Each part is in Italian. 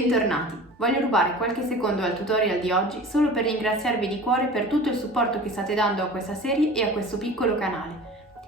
Bentornati! Voglio rubare qualche secondo al tutorial di oggi solo per ringraziarvi di cuore per tutto il supporto che state dando a questa serie e a questo piccolo canale.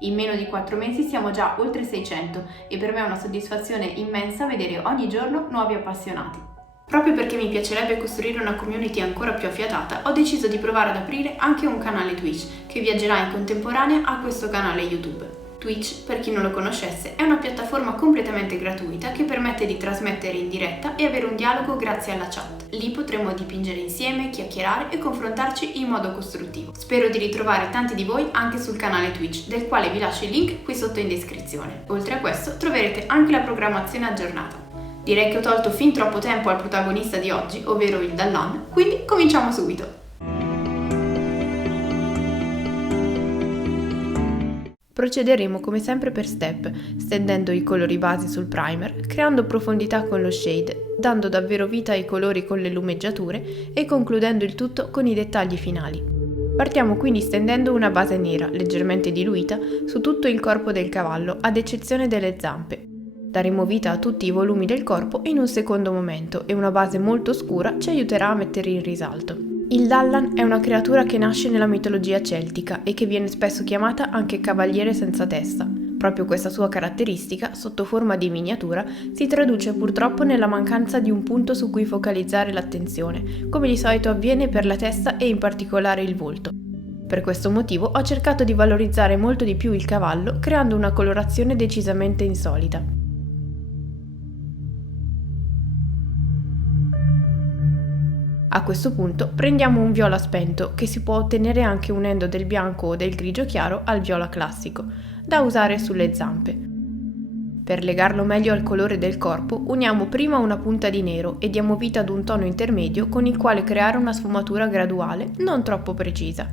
In meno di 4 mesi siamo già oltre 600 e per me è una soddisfazione immensa vedere ogni giorno nuovi appassionati. Proprio perché mi piacerebbe costruire una community ancora più affiatata, ho deciso di provare ad aprire anche un canale Twitch che viaggerà in contemporanea a questo canale YouTube. Twitch, per chi non lo conoscesse, è una piattaforma completamente gratuita che permette di trasmettere in diretta e avere un dialogo grazie alla chat. Lì potremo dipingere insieme, chiacchierare e confrontarci in modo costruttivo. Spero di ritrovare tanti di voi anche sul canale Twitch, del quale vi lascio il link qui sotto in descrizione. Oltre a questo troverete anche la programmazione aggiornata. Direi che ho tolto fin troppo tempo al protagonista di oggi, ovvero il Dallan, quindi cominciamo subito! Procederemo come sempre per step, stendendo i colori basi sul primer, creando profondità con lo shade, dando davvero vita ai colori con le lumeggiature e concludendo il tutto con i dettagli finali. Partiamo quindi stendendo una base nera, leggermente diluita, su tutto il corpo del cavallo, ad eccezione delle zampe. Daremo vita a tutti i volumi del corpo in un secondo momento e una base molto scura ci aiuterà a mettere in risalto. Il Dallan è una creatura che nasce nella mitologia celtica e che viene spesso chiamata anche cavaliere senza testa. Proprio questa sua caratteristica, sotto forma di miniatura, si traduce purtroppo nella mancanza di un punto su cui focalizzare l'attenzione, come di solito avviene per la testa e in particolare il volto. Per questo motivo ho cercato di valorizzare molto di più il cavallo, creando una colorazione decisamente insolita. A questo punto prendiamo un viola spento, che si può ottenere anche unendo del bianco o del grigio chiaro al viola classico, da usare sulle zampe. Per legarlo meglio al colore del corpo, uniamo prima una punta di nero e diamo vita ad un tono intermedio con il quale creare una sfumatura graduale, non troppo precisa.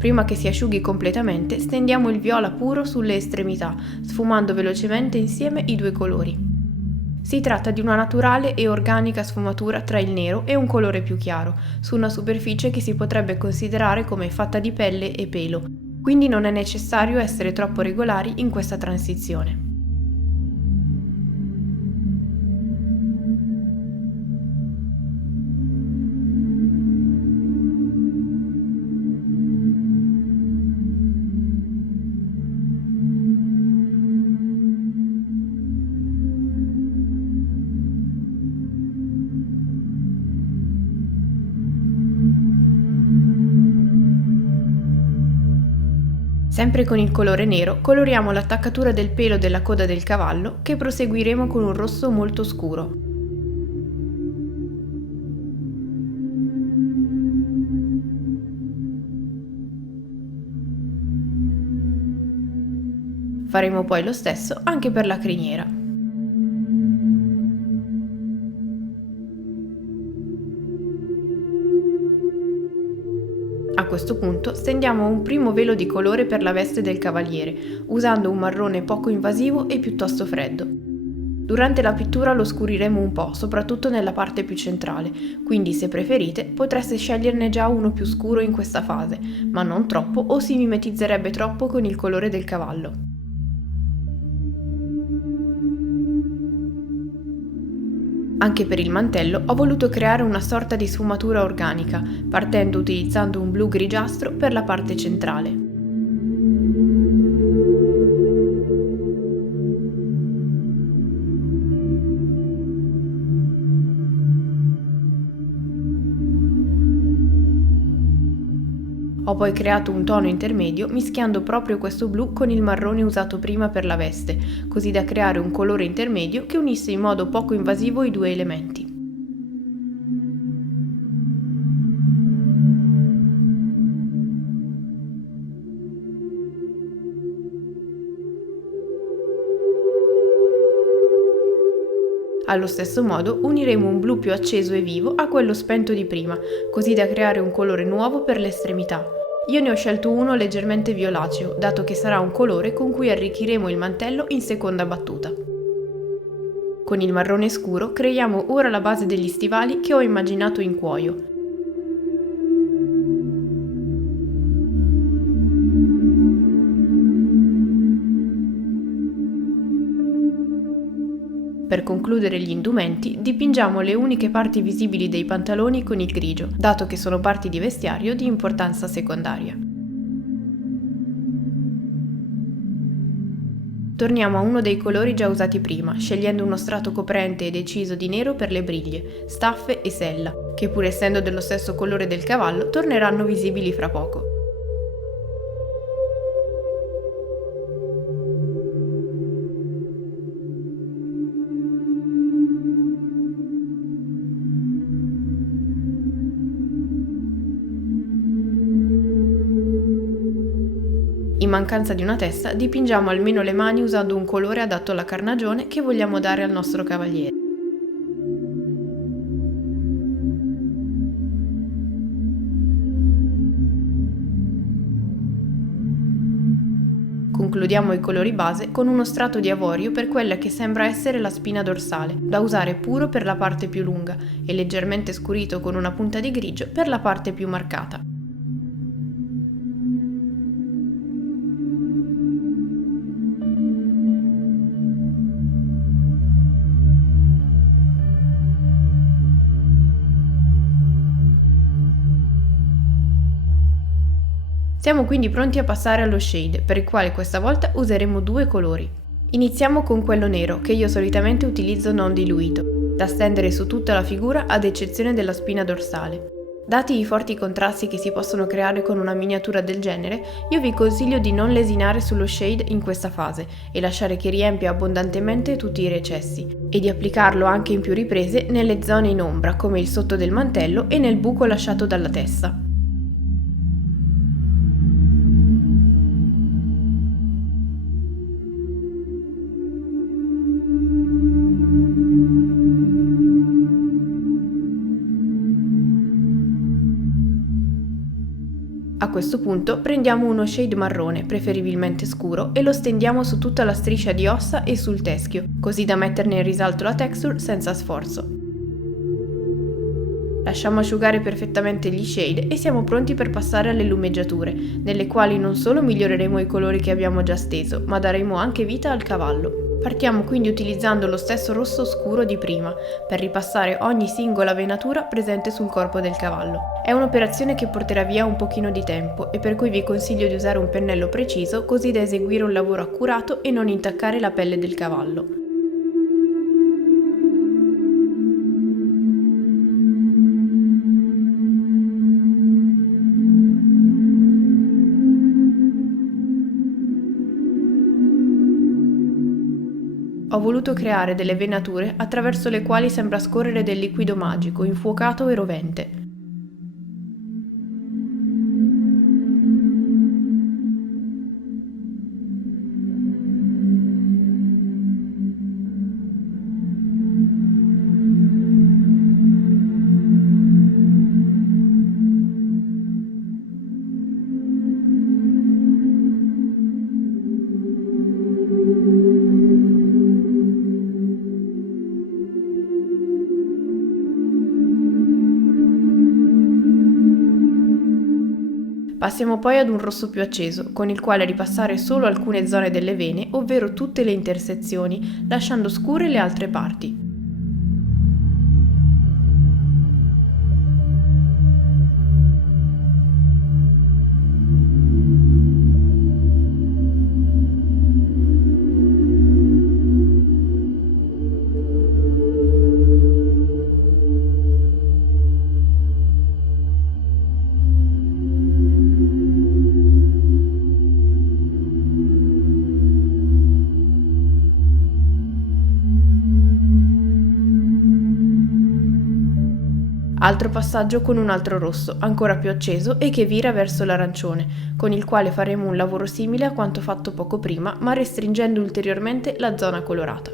Prima che si asciughi completamente, stendiamo il viola puro sulle estremità, sfumando velocemente insieme i due colori. Si tratta di una naturale e organica sfumatura tra il nero e un colore più chiaro, su una superficie che si potrebbe considerare come fatta di pelle e pelo, quindi non è necessario essere troppo regolari in questa transizione. Sempre con il colore nero coloriamo l'attaccatura del pelo della coda del cavallo che proseguiremo con un rosso molto scuro. Faremo poi lo stesso anche per la criniera. A questo punto stendiamo un primo velo di colore per la veste del cavaliere, usando un marrone poco invasivo e piuttosto freddo. Durante la pittura lo scuriremo un po', soprattutto nella parte più centrale, quindi se preferite potreste sceglierne già uno più scuro in questa fase, ma non troppo o si mimetizzerebbe troppo con il colore del cavallo. Anche per il mantello ho voluto creare una sorta di sfumatura organica, partendo utilizzando un blu grigiastro per la parte centrale. Ho poi creato un tono intermedio mischiando proprio questo blu con il marrone usato prima per la veste, così da creare un colore intermedio che unisse in modo poco invasivo i due elementi. Allo stesso modo uniremo un blu più acceso e vivo a quello spento di prima, così da creare un colore nuovo per le estremità. Io ne ho scelto uno leggermente violaceo, dato che sarà un colore con cui arricchiremo il mantello in seconda battuta. Con il marrone scuro creiamo ora la base degli stivali che ho immaginato in cuoio. Per concludere gli indumenti, dipingiamo le uniche parti visibili dei pantaloni con il grigio, dato che sono parti di vestiario di importanza secondaria. Torniamo a uno dei colori già usati prima, scegliendo uno strato coprente e deciso di nero per le briglie, staffe e sella, che pur essendo dello stesso colore del cavallo torneranno visibili fra poco. In mancanza di una testa, dipingiamo almeno le mani usando un colore adatto alla carnagione che vogliamo dare al nostro cavaliere. Concludiamo i colori base con uno strato di avorio per quella che sembra essere la spina dorsale, da usare puro per la parte più lunga e leggermente scurito con una punta di grigio per la parte più marcata. Siamo quindi pronti a passare allo shade, per il quale questa volta useremo due colori. Iniziamo con quello nero, che io solitamente utilizzo non diluito, da stendere su tutta la figura ad eccezione della spina dorsale. Dati i forti contrasti che si possono creare con una miniatura del genere, io vi consiglio di non lesinare sullo shade in questa fase e lasciare che riempia abbondantemente tutti i recessi, e di applicarlo anche in più riprese nelle zone in ombra, come il sotto del mantello e nel buco lasciato dalla testa. A questo punto prendiamo uno shade marrone, preferibilmente scuro, e lo stendiamo su tutta la striscia di ossa e sul teschio, così da metterne in risalto la texture senza sforzo. Lasciamo asciugare perfettamente gli shade e siamo pronti per passare alle lumeggiature, nelle quali non solo miglioreremo i colori che abbiamo già steso, ma daremo anche vita al cavallo. Partiamo quindi utilizzando lo stesso rosso scuro di prima, per ripassare ogni singola venatura presente sul corpo del cavallo. È un'operazione che porterà via un pochino di tempo e per cui vi consiglio di usare un pennello preciso così da eseguire un lavoro accurato e non intaccare la pelle del cavallo. Ho voluto creare delle venature attraverso le quali sembra scorrere del liquido magico, infuocato e rovente. Passiamo poi ad un rosso più acceso, con il quale ripassare solo alcune zone delle vene, ovvero tutte le intersezioni, lasciando scure le altre parti. Altro passaggio con un altro rosso, ancora più acceso e che vira verso l'arancione, con il quale faremo un lavoro simile a quanto fatto poco prima, ma restringendo ulteriormente la zona colorata.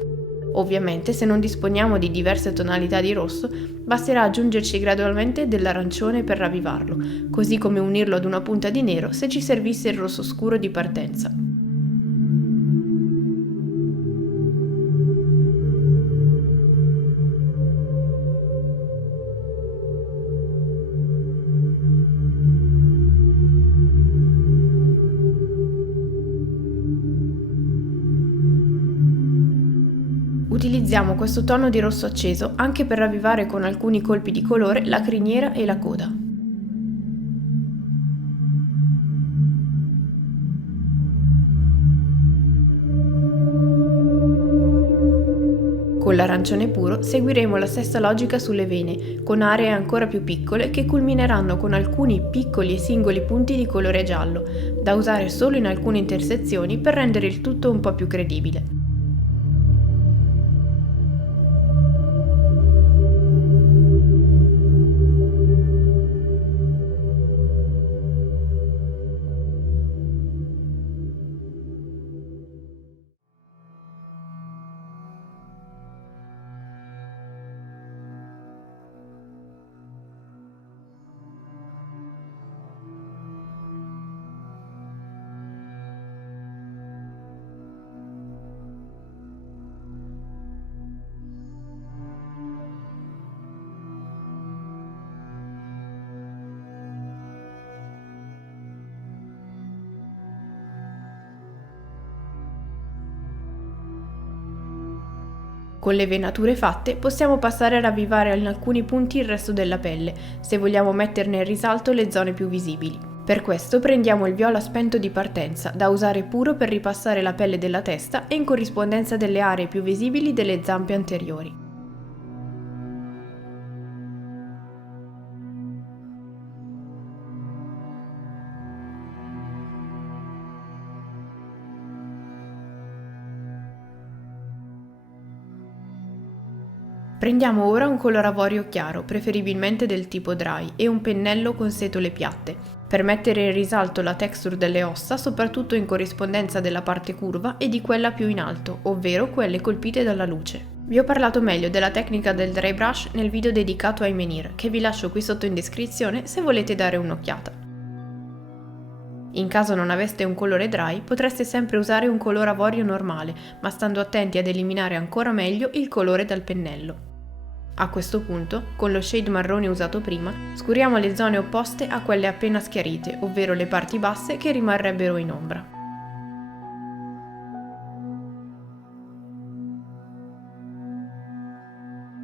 Ovviamente, se non disponiamo di diverse tonalità di rosso, basterà aggiungerci gradualmente dell'arancione per ravvivarlo, così come unirlo ad una punta di nero se ci servisse il rosso scuro di partenza. Utilizziamo questo tono di rosso acceso anche per ravvivare con alcuni colpi di colore la criniera e la coda. Con l'arancione puro seguiremo la stessa logica sulle vene, con aree ancora più piccole che culmineranno con alcuni piccoli e singoli punti di colore giallo, da usare solo in alcune intersezioni per rendere il tutto un po' più credibile. Con le venature fatte possiamo passare a ravvivare in alcuni punti il resto della pelle, se vogliamo metterne in risalto le zone più visibili. Per questo prendiamo il viola spento di partenza, da usare puro per ripassare la pelle della testa e in corrispondenza delle aree più visibili delle zampe anteriori. Prendiamo ora un color avorio chiaro, preferibilmente del tipo dry, e un pennello con setole piatte, per mettere in risalto la texture delle ossa, soprattutto in corrispondenza della parte curva e di quella più in alto, ovvero quelle colpite dalla luce. Vi ho parlato meglio della tecnica del dry brush nel video dedicato ai menhir, che vi lascio qui sotto in descrizione se volete dare un'occhiata. In caso non aveste un colore dry, potreste sempre usare un colore avorio normale, ma stando attenti ad eliminare ancora meglio il colore dal pennello. A questo punto, con lo shade marrone usato prima, scuriamo le zone opposte a quelle appena schiarite, ovvero le parti basse che rimarrebbero in ombra.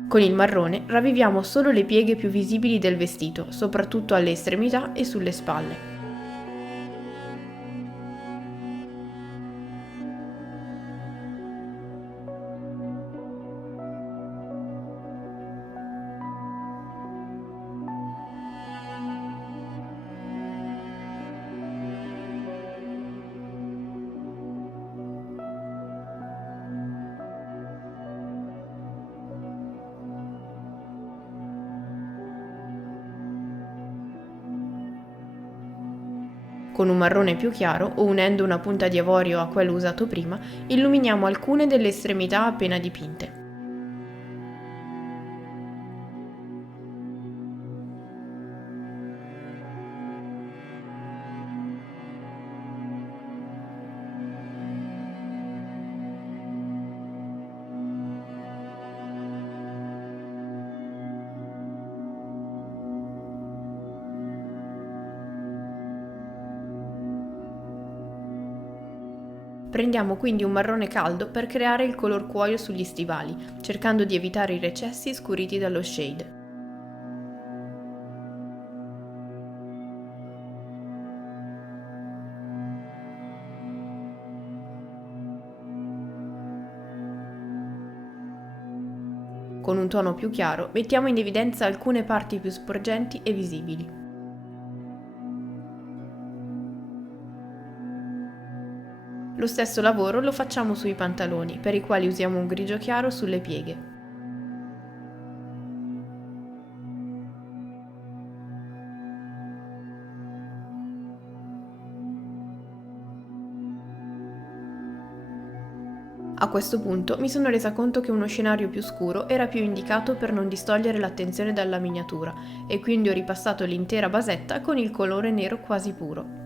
Con il marrone ravviviamo solo le pieghe più visibili del vestito, soprattutto alle estremità e sulle spalle. Con un marrone più chiaro, o unendo una punta di avorio a quello usato prima, illuminiamo alcune delle estremità appena dipinte. Prendiamo quindi un marrone caldo per creare il color cuoio sugli stivali, cercando di evitare i recessi scuriti dallo shade. Con un tono più chiaro mettiamo in evidenza alcune parti più sporgenti e visibili. Lo stesso lavoro lo facciamo sui pantaloni, per i quali usiamo un grigio chiaro sulle pieghe. A questo punto mi sono resa conto che uno scenario più scuro era più indicato per non distogliere l'attenzione dalla miniatura, e quindi ho ripassato l'intera basetta con il colore nero quasi puro.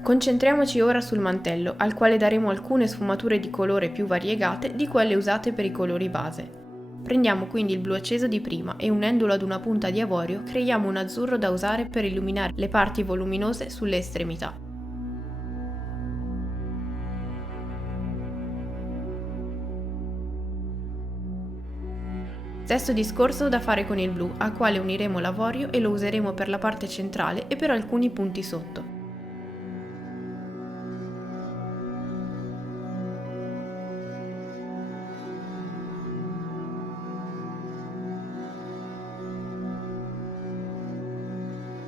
Concentriamoci ora sul mantello, al quale daremo alcune sfumature di colore più variegate di quelle usate per i colori base. Prendiamo quindi il blu acceso di prima e unendolo ad una punta di avorio creiamo un azzurro da usare per illuminare le parti voluminose sulle estremità. Stesso discorso da fare con il blu, al quale uniremo l'avorio e lo useremo per la parte centrale e per alcuni punti sotto.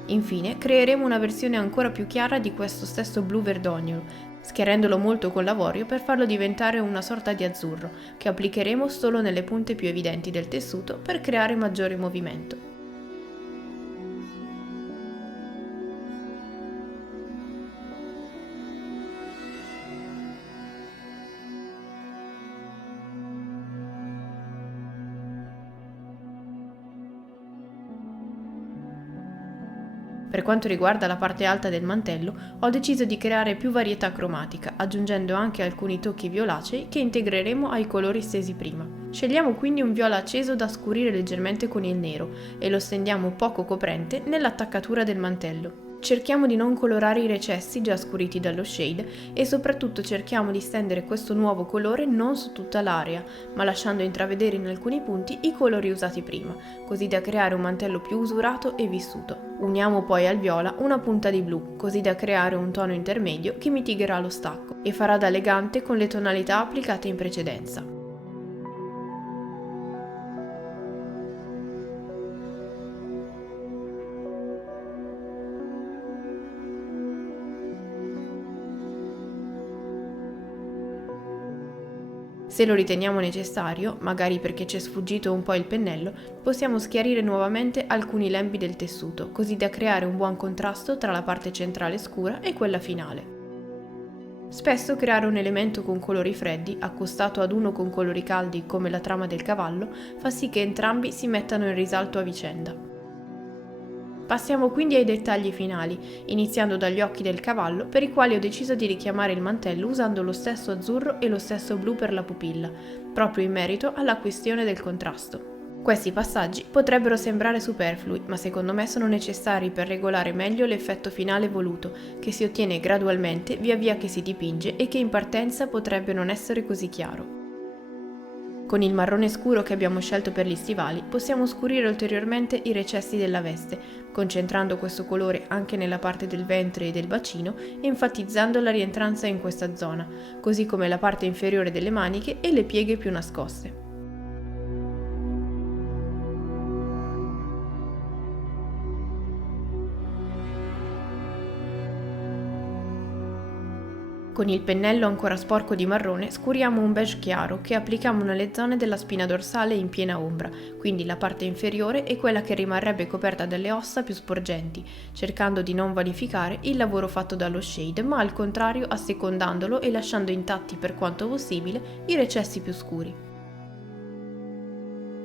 Infine, creeremo una versione ancora più chiara di questo stesso blu verdognolo, schiarendolo molto con l'avorio per farlo diventare una sorta di azzurro, che applicheremo solo nelle punte più evidenti del tessuto per creare maggiore movimento. Per quanto riguarda la parte alta del mantello, ho deciso di creare più varietà cromatica, aggiungendo anche alcuni tocchi violacei che integreremo ai colori stesi prima. Scegliamo quindi un viola acceso da scurire leggermente con il nero e lo stendiamo poco coprente nell'attaccatura del mantello. Cerchiamo di non colorare i recessi già scuriti dallo shade e soprattutto cerchiamo di stendere questo nuovo colore non su tutta l'area, ma lasciando intravedere in alcuni punti i colori usati prima, così da creare un mantello più usurato e vissuto. Uniamo poi al viola una punta di blu, così da creare un tono intermedio che mitigherà lo stacco e farà da legante con le tonalità applicate in precedenza. Se lo riteniamo necessario, magari perché ci è sfuggito un po' il pennello, possiamo schiarire nuovamente alcuni lembi del tessuto, così da creare un buon contrasto tra la parte centrale scura e quella finale. Spesso creare un elemento con colori freddi, accostato ad uno con colori caldi come la trama del cavallo, fa sì che entrambi si mettano in risalto a vicenda. Passiamo quindi ai dettagli finali, iniziando dagli occhi del cavallo, per i quali ho deciso di richiamare il mantello usando lo stesso azzurro e lo stesso blu per la pupilla, proprio in merito alla questione del contrasto. Questi passaggi potrebbero sembrare superflui, ma secondo me sono necessari per regolare meglio l'effetto finale voluto, che si ottiene gradualmente via via che si dipinge e che in partenza potrebbe non essere così chiaro. Con il marrone scuro che abbiamo scelto per gli stivali possiamo scurire ulteriormente i recessi della veste, concentrando questo colore anche nella parte del ventre e del bacino e enfatizzando la rientranza in questa zona, così come la parte inferiore delle maniche e le pieghe più nascoste. Con il pennello ancora sporco di marrone scuriamo un beige chiaro che applichiamo nelle zone della spina dorsale in piena ombra, quindi la parte inferiore e quella che rimarrebbe coperta dalle ossa più sporgenti, cercando di non vanificare il lavoro fatto dallo shade, ma al contrario assecondandolo e lasciando intatti per quanto possibile i recessi più scuri.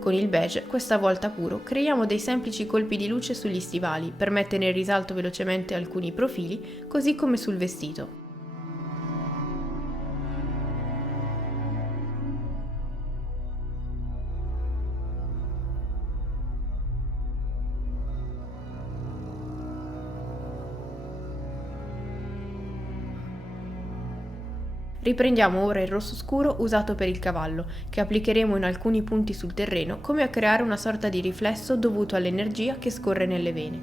Con il beige, questa volta puro, creiamo dei semplici colpi di luce sugli stivali per mettere in risalto velocemente alcuni profili, così come sul vestito. Riprendiamo ora il rosso scuro usato per il cavallo, che applicheremo in alcuni punti sul terreno come a creare una sorta di riflesso dovuto all'energia che scorre nelle vene.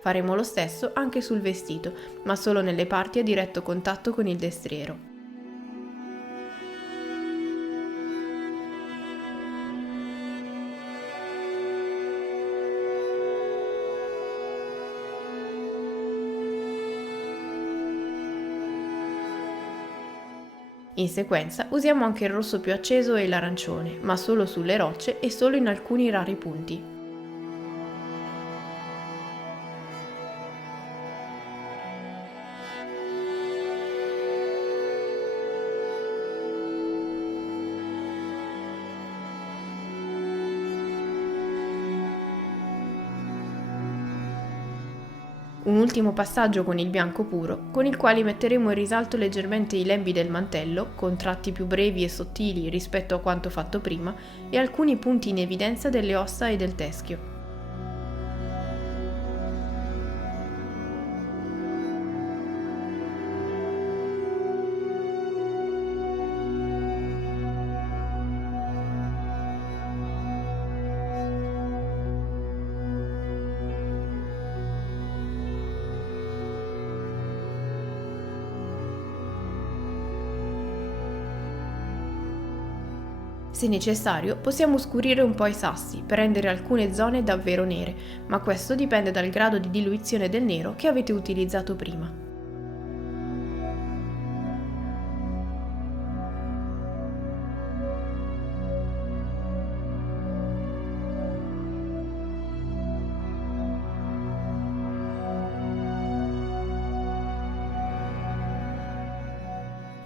Faremo lo stesso anche sul vestito, ma solo nelle parti a diretto contatto con il destriero. In sequenza usiamo anche il rosso più acceso e l'arancione, ma solo sulle rocce e solo in alcuni rari punti. Un ultimo passaggio con il bianco puro, con il quale metteremo in risalto leggermente i lembi del mantello, con tratti più brevi e sottili rispetto a quanto fatto prima, e alcuni punti in evidenza delle ossa e del teschio. Se necessario, possiamo scurire un po' i sassi per rendere alcune zone davvero nere, ma questo dipende dal grado di diluizione del nero che avete utilizzato prima.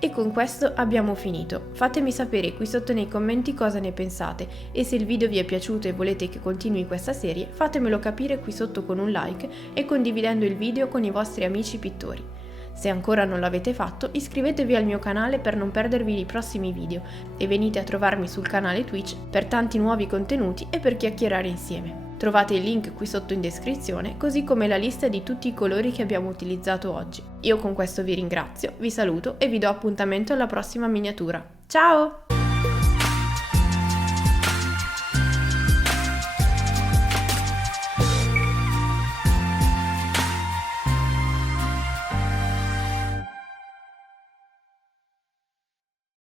E con questo abbiamo finito. Fatemi sapere qui sotto nei commenti cosa ne pensate e se il video vi è piaciuto e volete che continui questa serie, fatemelo capire qui sotto con un like e condividendo il video con i vostri amici pittori. Se ancora non l'avete fatto, iscrivetevi al mio canale per non perdervi i prossimi video e venite a trovarmi sul canale Twitch per tanti nuovi contenuti e per chiacchierare insieme. Trovate il link qui sotto in descrizione, così come la lista di tutti i colori che abbiamo utilizzato oggi. Io con questo vi ringrazio, vi saluto e vi do appuntamento alla prossima miniatura. Ciao!